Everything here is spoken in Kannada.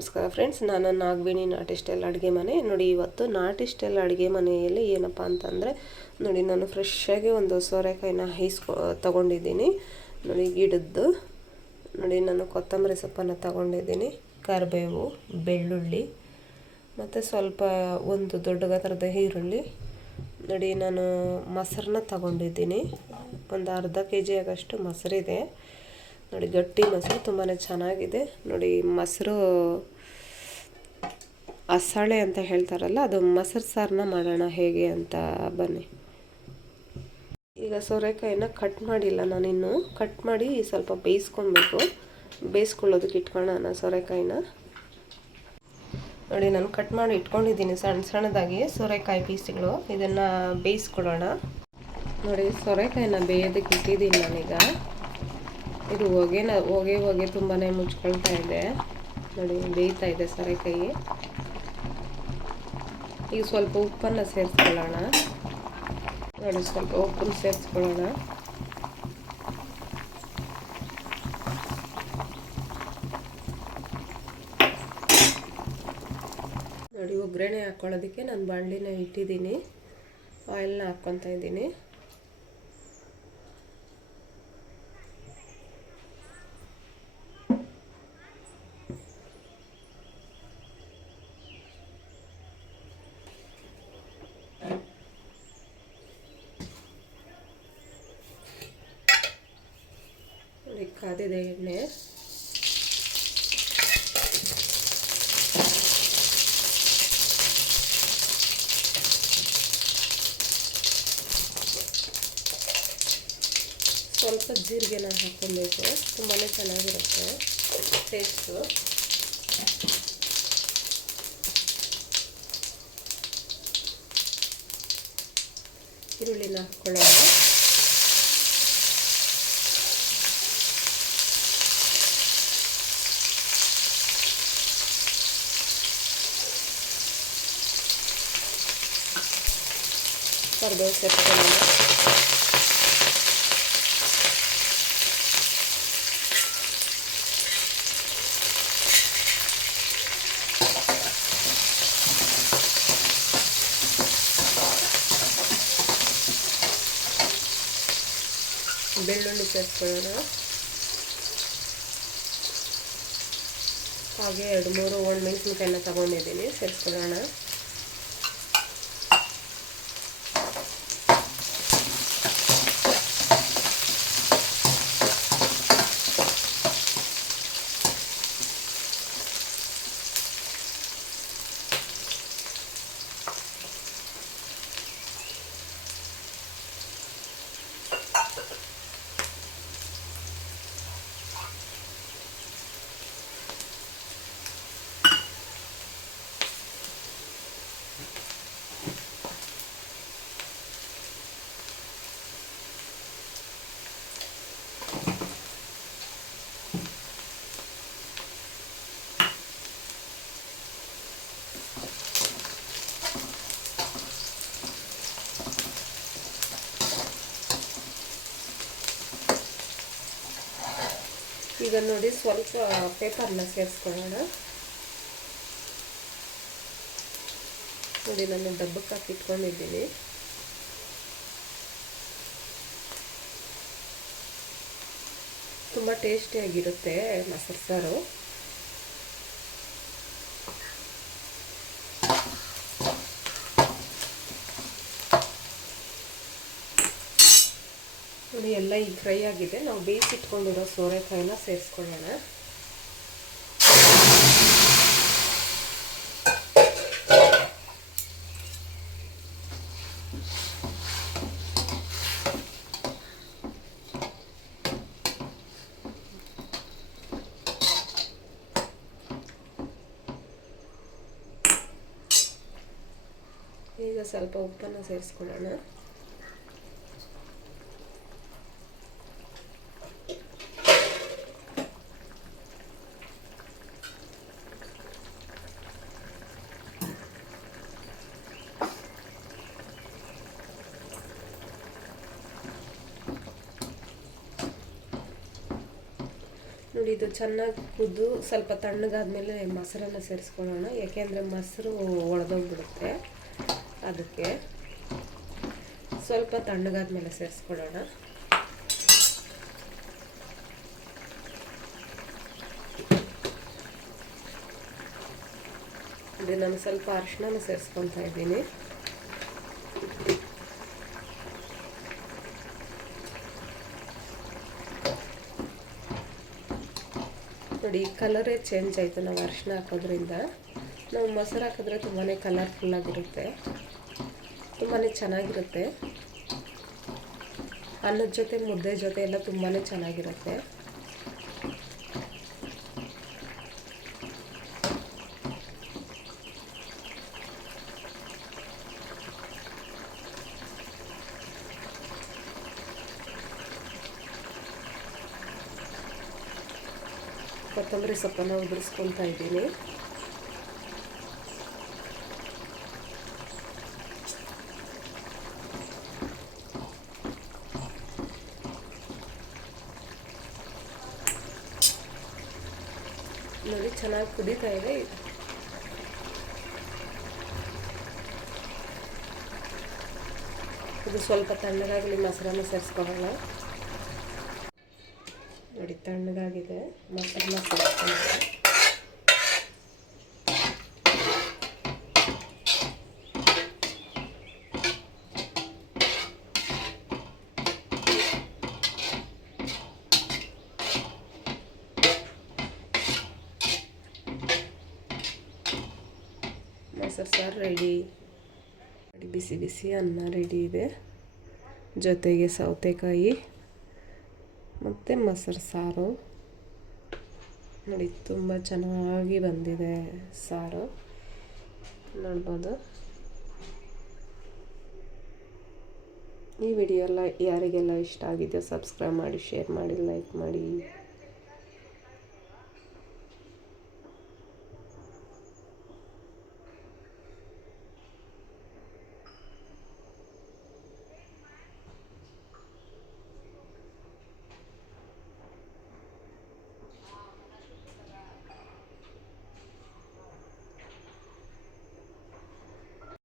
ನಮಸ್ಕಾರ ಫ್ರೆಂಡ್ಸ್ ನಾನು ನಾಗವೇಣಿ ನಾಟಿ ಸ್ಟೈಲ್ ಅಡುಗೆ ಮನೆ. ನೋಡಿ, ಇವತ್ತು ನಾಟಿ ಸ್ಟೈಲ್ ಅಡುಗೆ ಮನೆಯಲ್ಲಿ ಏನಪ್ಪ ಅಂತಂದರೆ, ನೋಡಿ, ನಾನು ಫ್ರೆಶ್ಶಾಗಿ ಒಂದು ಸೋರೆಕಾಯಿನ ಹೈಸ್ಕೊ ತೊಗೊಂಡಿದ್ದೀನಿ. ನೋಡಿ, ಗಿಡದ್ದು. ನೋಡಿ, ನಾನು ಕೊತ್ತಂಬರಿ ಸೊಪ್ಪನ್ನು ತಗೊಂಡಿದ್ದೀನಿ. ಕರಿಬೇವು, ಬೆಳ್ಳುಳ್ಳಿ, ಮತ್ತು ಸ್ವಲ್ಪ ಒಂದು ದೊಡ್ಡ ಗಾತ್ರದ ಈರುಳ್ಳಿ. ನೋಡಿ, ನಾನು ಮೊಸರನ್ನ ತಗೊಂಡಿದ್ದೀನಿ. ಒಂದು ಅರ್ಧ ಕೆ ಜಿ ಆಗಷ್ಟು ಮೊಸರಿದೆ. ನೋಡಿ, ಗಟ್ಟಿ ಮೊಸರು ತುಂಬಾ ಚೆನ್ನಾಗಿದೆ. ನೋಡಿ, ಮೊಸರು ಅಸಳೆ ಅಂತ ಹೇಳ್ತಾರಲ್ಲ, ಅದು ಮೊಸರು ಸಾರನ್ನ ಮಾಡೋಣ ಹೇಗೆ ಅಂತ ಬನ್ನಿ. ಈಗ ಸೋರೆಕಾಯಿನ ಕಟ್ ಮಾಡಿಲ್ಲ ನಾನಿನ್ನು. ಕಟ್ ಮಾಡಿ ಸ್ವಲ್ಪ ಬೇಯಿಸ್ಕೊಬೇಕು. ಬೇಯಿಸ್ಕೊಳ್ಳೋದಕ್ಕೆ ಇಟ್ಕೊಳ್ಳೋಣ ಸೋರೆಕಾಯಿನ. ನೋಡಿ, ನಾನು ಕಟ್ ಮಾಡಿ ಇಟ್ಕೊಂಡಿದ್ದೀನಿ ಸಣ್ಣ ಸಣ್ಣದಾಗಿ ಸೋರೆಕಾಯಿ ಪೀಸ್ಗಳು. ಇದನ್ನು ಬೇಯಿಸ್ಕೊಳ್ಳೋಣ ನೋಡಿ, ಸೋರೆಕಾಯಿನ ಬೇಯೋದಕ್ಕೆ ಇಟ್ಟಿದ್ದೀನಿ ನಾನೀಗ. ಇದು ಹೊಗೆನ ಹೊಗೆ ಹೊಗೆ ತುಂಬಾ ಮುಚ್ಕೊಳ್ತಾ ಇದೆ. ನೋಡಿ, ಬೇಯ್ತಾ ಇದೆ ಸೊರೆಕಾಯಿ ಈಗ ಸ್ವಲ್ಪ ಉಪ್ಪನ್ನು ಸೇರಿಸ್ಕೊಳ್ಳೋಣ. ನೋಡಿ, ಸ್ವಲ್ಪ ಉಪ್ಪನ್ನು ಸೇರಿಸ್ಕೊಳ್ಳೋಣ. ನೋಡಿ, ಒಗ್ಗರಣೆ ಹಾಕ್ಕೊಳ್ಳೋದಕ್ಕೆ ನಾನು ಬಾಣಲಿನ ಇಟ್ಟಿದ್ದೀನಿ. ಆಯಿಲ್ನ ಹಾಕ್ಕೊತಾ ಇದ್ದೀನಿ. ಕಾದಿದೆ ಎಣ್ಣೆ ಸ್ವಲ್ಪ ಜೀರಿಗೆನ ಹಾಕ್ಕೊಬೇಕು. ತುಂಬಾ ಚೆನ್ನಾಗಿರುತ್ತೆ ಟೇಸ್ಟು ಈರುಳ್ಳಿನ ಹಾಕ್ಕೊಳ್ಳೋಣ. ಕರಿಬೇವು ಸೇರಿಸ್ಕೊಳ್ಳೋಣ ಬೆಳ್ಳುಳ್ಳಿ ಸೇರಿಸ್ಕೊಳ್ಳೋಣ. ಹಾಗೆ ಎರಡು ಮೂರು ಒಣಮೆಣಸಿನ್ಕಾಯಿನ ತಗೊಂಡಿದ್ದೀನಿ ಸೇರಿಸ್ಕೊಳ್ಳೋಣ. ಈಗ ನೋಡಿ ಸ್ವಲ್ಪ ಪೇಪರ್ನ ಸೇರಿಸ್ಕೊಳ್ಳೋಣ. ನೋಡಿ ನಾನು ಡಬ್ಬಕ್ಕೆ ಹಾಕಿ ಇಟ್ಕೊಂಡಿದ್ದೀನಿ. ತುಂಬ ಟೇಸ್ಟಿಯಾಗಿರುತ್ತೆ ಮೊಸರು ಸಾರು. ನೋಡಿ ಎಲ್ಲ ಈಗ ಫ್ರೈ ಆಗಿದೆ. ನಾವು ಬೇಯಿಸಿಟ್ಕೊಂಡಿರೋ ಸೋರೆಕಾಯಿನ ಸೇರಿಸ್ಕೊಳ್ಳೋಣ. ಈಗ ಸ್ವಲ್ಪ ಉಪ್ಪನ್ನು ಸೇರಿಸ್ಕೊಳ್ಳೋಣ. ನೋಡಿ ಇದು ಚೆನ್ನಾಗಿ ಕುದ್ದು ಸ್ವಲ್ಪ ತಣ್ಣಗಾದ್ಮೇಲೆ ಮೊಸರನ್ನ ಸೇರಿಸ್ಕೊಳ್ಳೋಣ. ಯಾಕೆಂದರೆ ಮೊಸರು ಒಡೆದೋಗ್ಬಿಡುತ್ತೆ ಅದಕ್ಕೆ. ಸ್ವಲ್ಪ ತಣ್ಣಗಾದ್ಮೇಲೆ ಸೇರಿಸ್ಕೊಳ್ಳೋಣ. ಅದೇ ನಾನು ಸ್ವಲ್ಪ ಅರಿಶಿನ ಸೇರಿಸ್ಕೊತಾ ಇದ್ದೀನಿ. ನೋಡಿ, ಕಲರೇ ಚೇಂಜ್ ಆಯಿತು ನಾವು ಅರಿಶಿನ ಹಾಕೋದ್ರಿಂದ. ನಾವು ಮೊಸರು ಹಾಕಿದ್ರೆ ತುಂಬಾ ಕಲರ್ಫುಲ್ಲಾಗಿರುತ್ತೆ ತುಂಬಾ ಚೆನ್ನಾಗಿರುತ್ತೆ. ಅನ್ನದ ಜೊತೆ ಮುದ್ದೆ ಜೊತೆ ಎಲ್ಲ ತುಂಬಾ ಚೆನ್ನಾಗಿರುತ್ತೆ. ಕೊತ್ತಂಬರಿ ಸೊಪ್ಪನ್ನು ಉದುರಿಸ್ಕೊತಾ ಇದ್ದೀನಿ. ನೋಡಿ ಚೆನ್ನಾಗಿ ಕುದೀತಾ ಇದೆ. ಇದು ಸ್ವಲ್ಪ ತಣ್ಣಗಾಗಲಿ ಮೊಸರನ್ನು ಸೇರಿಸ್ಕೊಳ್ಳೋಣ ನೋಡಿ ತಣ್ಣಗಾಗಿದೆ. ಮೊಸರನ್ನ ಮಸಾಲ ಮೊಸರು ಸಾರು ರೆಡಿ ಬಿಸಿ ಬಿಸಿ ಅನ್ನ ರೆಡಿ ಇದೆ. ಜೊತೆಗೆ ಸೌತೆಕಾಯಿ. ಮತ್ತು ಮೊಸರು ಸಾರು. ನೋಡಿ, ತುಂಬ ಚೆನ್ನಾಗಿ ಬಂದಿದೆ ಸಾರು. ನೋಡ್ಬೋದು. ಈ ವಿಡಿಯೋ ಎಲ್ಲ ಯಾರಿಗೆಲ್ಲ ಇಷ್ಟ ಆಗಿದೆಯೋ, ಸಬ್ಸ್ಕ್ರೈಬ್ ಮಾಡಿ, ಶೇರ್ ಮಾಡಿ, ಲೈಕ್ ಮಾಡಿ.